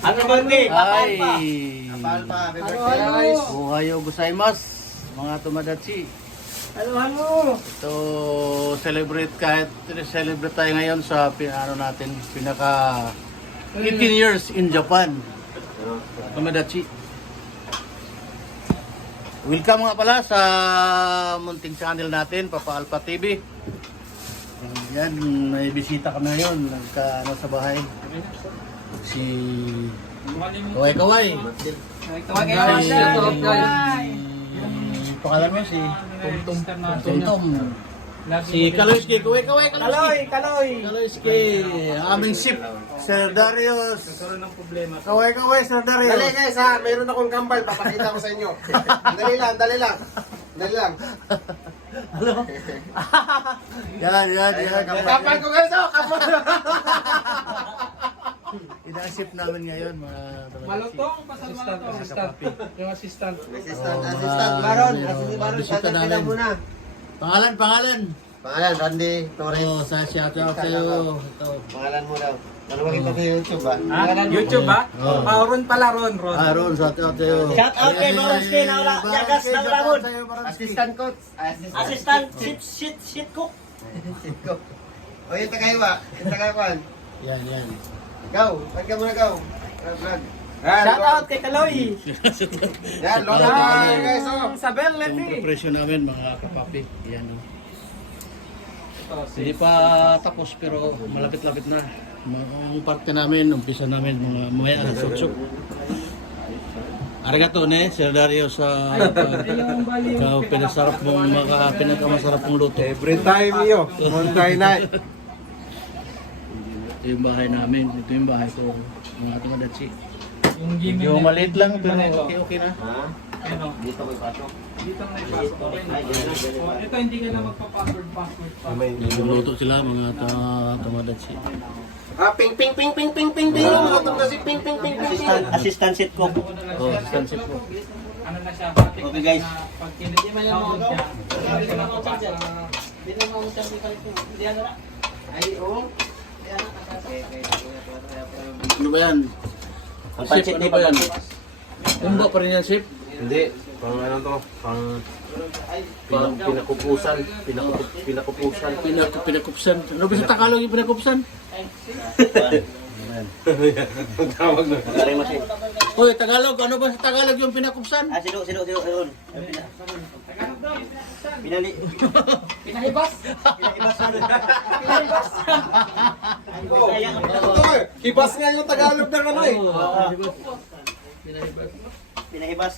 Ano ba ni? Ay, Kapal pa. Happy Halo, birthday. halo. ohayo gozaimasu, mga tomodachi. Halo. Ito, celebrate tayo ngayon sa natin, pinaka 18 years in Japan. Tomodachi. Welcome nga pala sa munting channel natin, Papa Alpha TV. Yan, may bisita kami ngayon, sa bahay. Si Kaway. Pangalan mo si Tumtum. Si Kaloyski, Kaloyski. Kaloyski, aming ship, Sir Darius. Nagkaroon ng problema. Kaway, Sir Darius. Dali guys ha, mayroon akong kambal. Papakita ko sa inyo. Dali lang. Hello? yan. Kapal ko guys oh, kapal. Ina-ship namin ngayon, mga Malutong assistant. Yung assistant. Assistant Baron. Bisita Tatagpilan namin. muna. Pangalan. Pangalan, Randy Torres. Oh, sa shout out sa'yo. Ito. Pangalan mo daw. Ano makita sa YouTube ba? YouTube ba? Oh. Ron pala, Ron. Aaron, shout out sa'yo. Shout out kay Baronski na wala. Yagas na wala mo. Assistant coach. Assistant, shit cook. O yung tagahiwa. Yung tagakuan. Yan. Go. Tag ka muna go. Vlog. Shout out kay Kaloy. Yan, lola tayo guys oh. Sabel, Yung Leti. preparation namin, mga kapapi. Yan, oh. Hindi pa tapos pero malapit-lapit na. Ang parte namin, umpisa namin mga mamaya alas 8. Arigato ne, Sir Dario sa pinasarap mong pinakamasarap mong luto. Every time iyo. Monday night. Ito yung bahay namin, ito yung bahay ko. Mga tomodachi. Yung gimmick Yung na- maliit lang pero okay na. Ano? Dito ko ipasok. Dito na ipasok. Okay na. Ito hindi ka na magpa-password pa. Nagluluto sila mga tomodachi. Ping. Makatong na si ping. Assistant shit cook. Oh, expensive po. Ano na siya? Pati Okay, guys. Pag kinod siya. Ano ba yan? Ang Chef, pancit ano ni ba yan? pancit. Umba pa rin yan, Chef? Hindi. Pang ano to? Pang pinakupusan. Pinakupsan. Ano ba sa Tagalog yung pinakupsan? Ang tawag na. Galing mo siya. Hoy, Tagalog, ano ba sa Tagalog yung pinakupsan? Sino, Aaron. Pinali. Pinahibas. Hibas nga yung Tagalog ng ano eh. Pinahibas.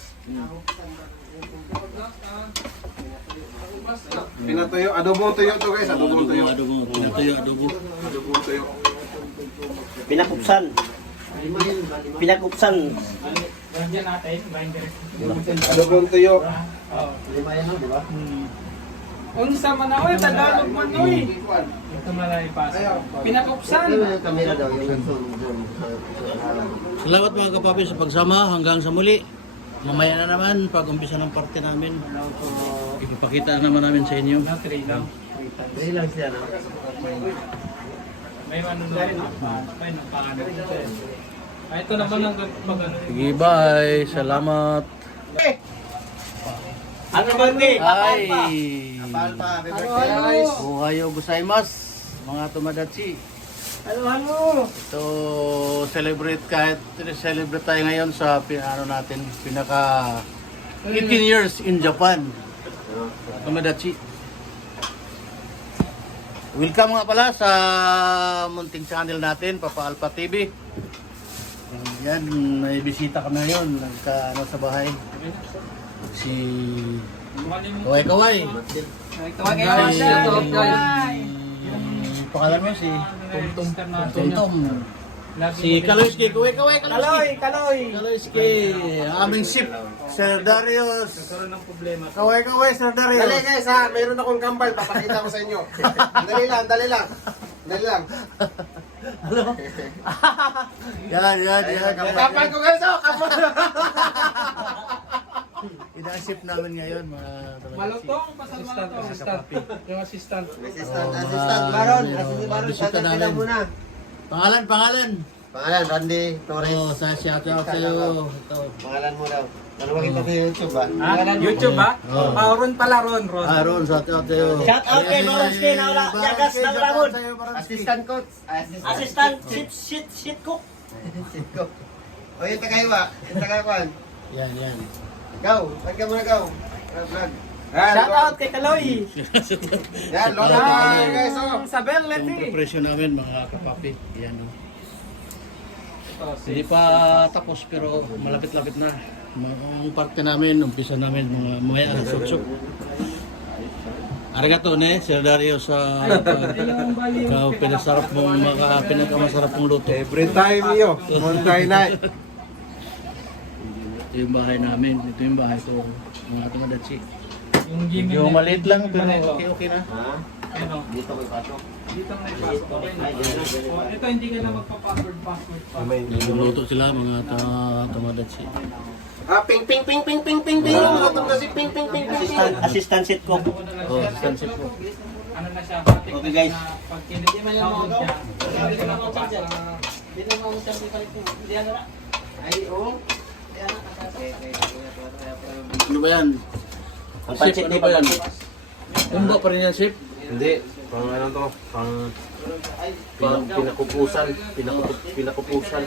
Pinatuyo. Adobong tuyo to guys. Adobong tuyo. Adobo. Adobong tuyo. Pinakupsan. Nandiyan natin. Binder. Adobong tuyo. Unsa man na oy, Tagalog man oy. Ito malay pas. Pinakupsan. Kamera daw yung Salamat mga kapapi sa pagsama hanggang sa muli. Mamaya na naman pag umpisa ng parte namin. Ipapakita naman namin sa inyo. Na 3 lang. Dali lang siya no. May manunod na pa. May nakaano. Ito naman ang magano. Sige, bye. Salamat. Ano ba ni? Ay, Kapal pa. Happy birthday. ohayo gozaimasu, mga tomodachi. Halo. Ito, celebrate tayo ngayon sa natin, pinaka 18 years in Japan. Tomodachi. Welcome nga pala sa munting channel natin, Papa Alpha TV. Yan, may bisita kami ngayon, sa bahay. Si Kaway. Pangalan mo si Tumtum. Si Kaloyski, Kaloyski. Aming ship, Sir Darius. Nagkaroon ng problema. Kaway, Sir Darius. Dali guys ha, mayroon akong kambal. Papakita ko sa inyo. Dali lang. Hello? yan. Kapal ko guys oh, kapal. Ina-ship namin ngayon, mga tomodachi. Malutong assistant. Yung assistant. Assistant Baron. Assistant Baron. Bisita Tatagpilan namin. muna. Pangalan. Pangalan, Randy Torres. Oh, sa shout out sa'yo. Ito. Pangalan mo daw. Ano makita sa YouTube ba? YouTube ba? Oh. Ron pala, Ron. Ron, shout out sa'yo. Shout out kay Baronski na wala. Jagas ng Ramon. Assistant coach. Assistant shit cook. O yung tagahiwa. Yung tagahiwan. Yan. Go. Tagka mo na go. Vlog. Shout out kay Kaloy. Yan, lola tayo guys. Oh. Sabel, Yung Leti. preparation namin mga kapapi. Yan o. Hindi pa tapos pero malapit-lapit na. Ang parte namin, umpisa namin mga alas 8. Arigato ne, Sir Dario sa pinasarap mong pinakamasarap mong luto. Every time yo. Monday night. Ito yung bahay namin. Ito yung bahay ko. Mga tumadatsi. Yung gaming Yung na- maliit lang pero Ito. okay na. Ano? Dito may pasok. Dito na ipasok. Okay na. Ito hindi ka na magpa-password pa. Nagluluto sila mga tumadatsi. Ping. Matong kasi ping. Assistant shit cook. Oh, expensive po. Ano na siya? Matik Okay, guys. na pag kinod siya. Hindi ka na mapasa. Ano ba yan? Ang Chef, pancit ano ni ba yan? pancit. Umba pa rin yan, chef? Hindi. Pang ano to? Pinakupusan. Pinakupsan.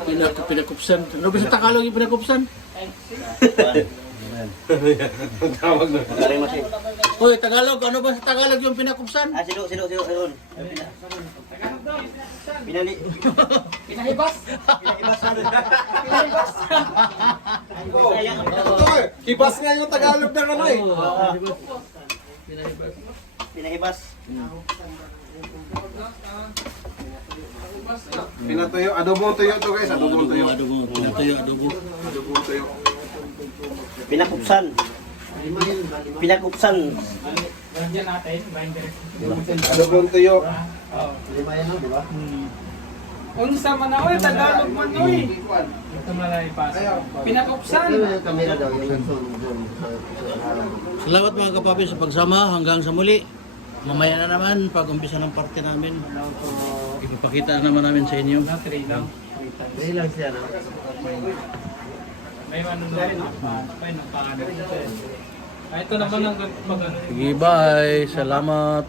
Ano ba sa Tagalog yung pinakupsan? Tawag na. Magaling mo siya. Hoy, Tagalog, ano ba sa Tagalog yung pinakupsan? Sino, Aaron. Pinali. Pinahibas. Hibas nga yung Tagalog ng ano eh. Pinahibas. Pinatuyo. Adobong tuyo to guys. Adobong tuyo. Adobo, pinatuyo, adobo. Adobong tuyo. Pinakupsan. Lagyan natin. Binder. Adobong tuyo. Unsa man na oy, Tagalog man oy. Ito man na ipasa. Pinakupsan. Salamat mga kapapi sa pagsama hanggang sa muli. Mamaya na naman pag umpisa ng parte namin. Ipapakita na naman namin sa inyo. Na 3 lang. lang siya na. May ano doon. May nakaano. Ito naman ang mag-ano. Sige, bye. Salamat.